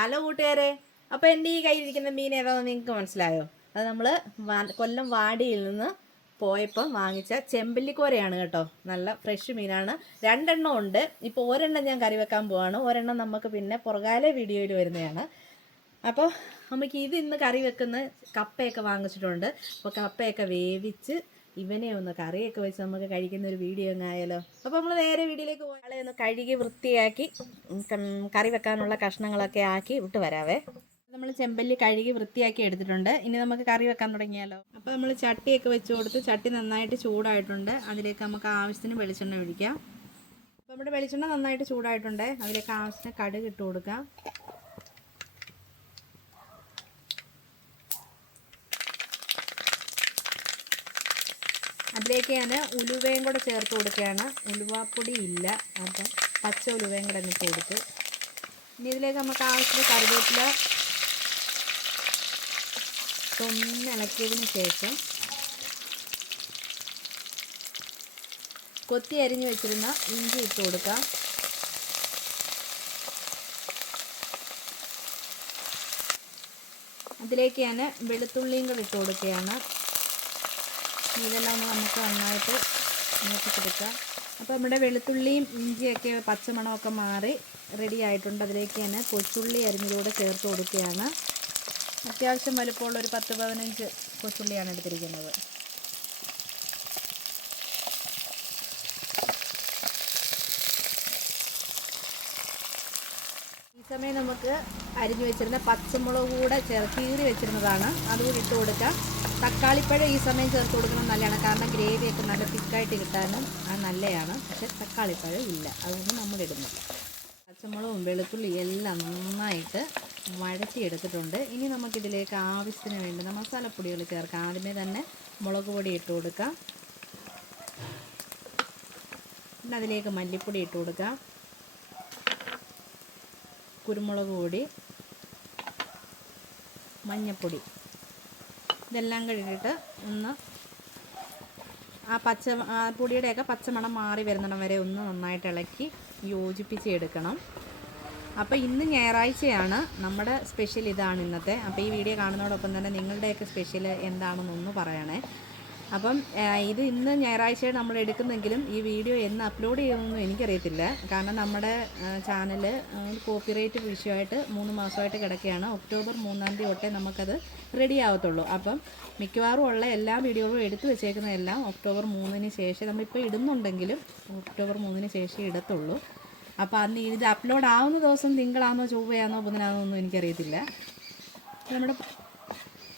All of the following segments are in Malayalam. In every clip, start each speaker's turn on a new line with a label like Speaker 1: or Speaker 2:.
Speaker 1: ഹലോ കൂട്ടുകാരെ. അപ്പോൾ എന്റെ ഈ കയ്യിലിരിക്കുന്ന മീൻ ഏതാണെന്ന് നിങ്ങൾക്ക് മനസ്സിലായോ? അത് നമ്മൾ കൊല്ലം വാടിയിൽ നിന്ന് പോയപ്പോൾ വാങ്ങിച്ച ചെമ്പല്ലിക്കോരയാണ് കേട്ടോ. നല്ല ഫ്രഷ് മീനാണ്. രണ്ടെണ്ണം ഉണ്ട്. ഇപ്പോൾ ഒരെണ്ണം ഞാൻ കറി വെക്കാൻ പോവാണ്. ഒരെണ്ണം നമുക്ക് പിന്നെ പുറകാലെ വീഡിയോയിൽ വരുന്നതാണ്. അപ്പോൾ നമുക്ക് ഇത് ഇന്ന് കറി വെക്കുന്ന കപ്പയൊക്കെ വാങ്ങിച്ചിട്ടുണ്ട്. അപ്പോൾ കപ്പയൊക്കെ വേവിച്ച് ഇവനെ ഒന്ന് കറിയൊക്കെ വെച്ച് നമുക്ക് കഴിക്കുന്ന ഒരു വീഡിയോ അങ്ങ് ആയാലോ. അപ്പോൾ നമ്മൾ നേരെ വീഡിയോയിലേക്ക് പോയാളെ ഒന്ന് കഴുകി വൃത്തിയാക്കി കറി വെക്കാനുള്ള കഷ്ണങ്ങളൊക്കെ ആക്കി വിട്ട് വരാവേ. നമ്മൾ ചെമ്പല്ലി കഴുകി വൃത്തിയാക്കി എടുത്തിട്ടുണ്ട്. ഇനി നമുക്ക് കറി വെക്കാൻ തുടങ്ങിയാലോ? അപ്പോൾ നമ്മൾ ചട്ടിയൊക്കെ വെച്ച് കൊടുത്ത് ചട്ടി നന്നായിട്ട് ചൂടായിട്ടുണ്ട്. അതിലേക്ക് നമുക്ക് ആവശ്യത്തിന് വെളിച്ചെണ്ണ ഒഴിക്കാം. അപ്പോൾ നമ്മുടെ വെളിച്ചെണ്ണ നന്നായിട്ട് ചൂടായിട്ടുണ്ട്. അതിലേക്ക് ആവശ്യത്തിന് കടുക് ഇട്ട് കൊടുക്കാം. അതിലേക്ക് ഞാൻ ഉലുവയും കൂടെ ചേർത്ത് കൊടുക്കുകയാണ്. ഉലുവാപ്പൊടി ഇല്ല. അപ്പം പച്ച ഉലുവയും കൂടെ ഇട്ട് കൊടുത്ത്. ഇനി ഇതിലേക്ക് നമുക്ക് ആവശ്യത്തിന് കറിവേപ്പില തൊന്നിളക്കിയതിന് ശേഷം കൊത്തി അരിഞ്ഞു വെച്ചിരുന്ന ഇഞ്ചി ഇട്ട് കൊടുക്കാം. അതിലേക്ക് ഞാൻ വെളുത്തുള്ളിയും കൂടെ ഇട്ട് കൊടുക്കുകയാണ്. ഇതെല്ലാം ഒന്ന് നമുക്ക് നന്നായിട്ട് മൂപ്പിച്ചെടുക്കാം അപ്പോൾ നമ്മുടെ വെളുത്തുള്ളിയും ഇഞ്ചിയൊക്കെ പച്ചമണമൊക്കെ മാറി റെഡി ആയിട്ടുണ്ട്. അതിലേക്ക് തന്നെ കൊച്ചുള്ളി അരിഞ്ഞിലൂടെ ചേർത്ത് കൊടുക്കുകയാണ്. അത്യാവശ്യം വലുപ്പമുള്ള ഒരു പത്ത് പതിനഞ്ച് കൊച്ചുള്ളിയാണ് എടുത്തിരിക്കുന്നത്. ഈ സമയം നമുക്ക് അരിഞ്ഞു വെച്ചിരുന്ന പച്ചമുളക് കൂടെ ചേർത്ത് കീറി വെച്ചിരുന്നതാണ്. അതുകൂടി ഇട്ട് കൊടുക്കാം. തക്കാളിപ്പഴം ഈ സമയം ചേർത്ത് കൊടുക്കണം നല്ലതാണ്. കാരണം ഗ്രേവിയൊക്കെ നല്ല തിക്കായിട്ട് കിട്ടാനും ആ നല്ലതാണ് പക്ഷെ തക്കാളിപ്പഴം ഇല്ല. അതുകൊണ്ട് നമ്മൾ ഇടുന്നു പച്ചമുളകും വെളുത്തുള്ളി എല്ലാം നന്നായിട്ട് വഴറ്റി എടുത്തിട്ടുണ്ട് ഇനി നമുക്കിതിലേക്ക് ആവശ്യത്തിന് വേണ്ടുന്ന മസാലപ്പൊടികൾ ചേർക്കാം. ആദ്യമേ തന്നെ മുളക് പൊടി ഇട്ട് കൊടുക്കാം. പിന്നെ അതിലേക്ക് മല്ലിപ്പൊടി ഇട്ട് കൊടുക്കാം. കുരുമുളക് പൊടി മഞ്ഞൾപ്പൊടി ഇതെല്ലാം കഴിഞ്ഞിട്ട് ഒന്ന് ആ പച്ച പൊടിയുടെയൊക്കെ പച്ചമണം മാറി വരുന്നിടം വരെ ഒന്ന് നന്നായിട്ട് ഇളക്കി യോജിപ്പിച്ച് എടുക്കണം അപ്പോൾ ഇന്ന് ഞായറാഴ്ചയാണ് നമ്മുടെ സ്പെഷ്യൽ ഇതാണ് ഇന്നത്തെ. അപ്പോൾ ഈ വീഡിയോ കാണുന്നതോടൊപ്പം തന്നെ നിങ്ങളുടെയൊക്കെ സ്പെഷ്യൽ എന്താണെന്നൊന്ന് പറയണേ. അപ്പം ഇത് ഇന്ന് ഞായറാഴ്ചയാണ് നമ്മൾ എടുക്കുന്നെങ്കിലും ഈ വീഡിയോ എന്ന് അപ്ലോഡ് ചെയ്യുമെന്നും എനിക്കറിയത്തില്ല. കാരണം നമ്മുടെ ചാനൽ കോപ്പിറൈറ്റ് വിഷയമായിട്ട് മൂന്ന് മാസമായിട്ട് കിടക്കുകയാണ്. ഒക്ടോബർ മൂന്നാം തീയതി തൊട്ടേ നമുക്കത് റെഡി ആവത്തുള്ളൂ. അപ്പം മിക്കവാറും ഉള്ള എല്ലാ വീഡിയോകളും എടുത്തു വെച്ചേക്കുന്നതെല്ലാം ഒക്ടോബർ മൂന്നിന് ശേഷം നമ്മളിപ്പോൾ ഇടുന്നുണ്ടെങ്കിലും ഒക്ടോബർ മൂന്നിന് ശേഷം ഇടത്തുള്ളൂ. അപ്പോൾ അന്ന് ഇത് അപ്ലോഡ് ആവുന്ന ദിവസം തിങ്കളാണോ ചൊവ്വയാണോ ബുധനാണോ ഒന്നും എനിക്കറിയത്തില്ല. നമ്മുടെ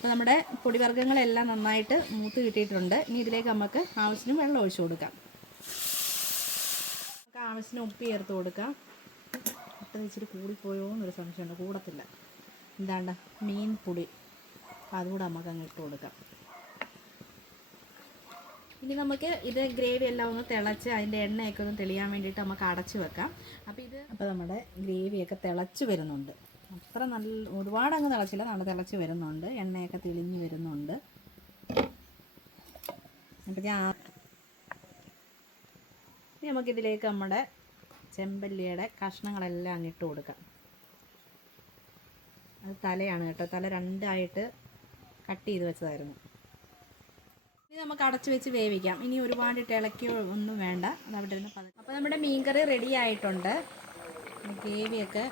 Speaker 1: അപ്പോൾ നമ്മുടെ പൊടിവർഗങ്ങളെല്ലാം നന്നായിട്ട് മൂത്ത് കിട്ടിയിട്ടുണ്ട്. ഇനി ഇതിലേക്ക് നമുക്ക് ആവശ്യത്തിന് വെള്ളം ഒഴിച്ചു കൊടുക്കാം. നമുക്ക് ആവശ്യത്തിന് ഉപ്പ് ചേർത്ത് കൊടുക്കാം. ഉപ്പ് ഇച്ചിരി കൂടിപ്പോയോ എന്നൊരു സംശയമുണ്ട്. കൂടത്തില്ല. എന്താണ്ട്? മീൻ പൊടി. അതുകൂടെ നമുക്ക് അങ്ങ് ഇട്ട് കൊടുക്കാം. ഇനി നമുക്ക് ഇത് ഗ്രേവി എല്ലാം ഒന്ന് തിളച്ച് അതിന്റെ എണ്ണയൊക്കെ ഒന്ന് തെളിയാൻ വേണ്ടിയിട്ട് നമുക്ക് അടച്ച് വെക്കാം. അപ്പോൾ ഇത് അപ്പോൾ നമ്മുടെ ഗ്രേവിയൊക്കെ തിളച്ച് വരുന്നുണ്ട്. അത്ര നല്ല ഒരുപാട് അങ്ങ് തിളച്ചില്ല. നല്ല തിളച്ച് വരുന്നുണ്ട്. എണ്ണയൊക്കെ തെളിഞ്ഞ് വരുന്നുണ്ട്. അപ്പം ഞാൻ നമുക്കിതിലേക്ക് നമ്മുടെ ചെമ്പല്ലിയുടെ കഷ്ണങ്ങളെല്ലാം അങ്ങിട്ട് കൊടുക്കാം. അത് തലയാണ് കേട്ടോ. തല രണ്ടായിട്ട് കട്ട് ചെയ്ത് വെച്ചതായിരുന്നു. ഇനി നമുക്ക് അടച്ചു വെച്ച് വേവിക്കാം. ഇനി ഒരുപാട് ഇളക്കിയോ ഒന്നും വേണ്ട. അത് അവിടെ ഇരുന്ന് അപ്പോൾ നമ്മുടെ മീൻകറി റെഡി ആയിട്ടുണ്ട്. ഗ്രേവിയൊക്കെ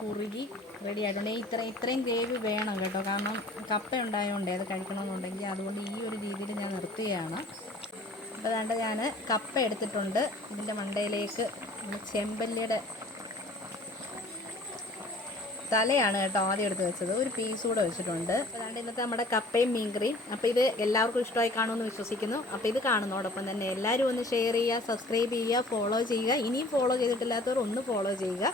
Speaker 1: കുറുകി റെഡി ആയിട്ടുണ്ട്. ഇത്ര ഇത്രയും ഗ്രേവി വേണം കേട്ടോ. കാരണം കപ്പ ഉണ്ടായതുകൊണ്ട് അത് കഴിക്കണമെന്നുണ്ടെങ്കിൽ അതുകൊണ്ട് ഈ ഒരു രീതിയിൽ ഞാൻ നിർത്തുകയാണ്. അപ്പോൾ അതുകൊണ്ട് ഞാൻ കപ്പ എടുത്തിട്ടുണ്ട്. ഇതിന്റെ മണ്ടയിലേക്ക് ചെമ്പല്ലിയുടെ തലയാണ് കേട്ടോ ആദ്യം എടുത്ത് വെച്ചത്. ഒരു പീസ് കൂടെ വെച്ചിട്ടുണ്ട്. അതാണ്ട് ഇന്നത്തെ നമ്മുടെ കപ്പയും മീൻകറിയും അപ്പോൾ ഇത് എല്ലാവർക്കും ഇഷ്ടമായി കാണുമെന്ന് വിശ്വസിക്കുന്നു. അപ്പോൾ ഇത് കാണുന്നതോടൊപ്പം തന്നെ എല്ലാവരും ഒന്ന് ഷെയർ ചെയ്യുക സബ്സ്ക്രൈബ് ചെയ്യുക ഫോളോ ചെയ്യുക. ഇനിയും ഫോളോ ചെയ്തിട്ടില്ലാത്തവർ ഒന്ന് ഫോളോ ചെയ്യുക.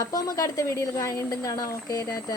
Speaker 1: അപ്പോൾ നമുക്ക് അടുത്ത വീഡിയോയിൽ വീണ്ടും കാണാം. Okay tata.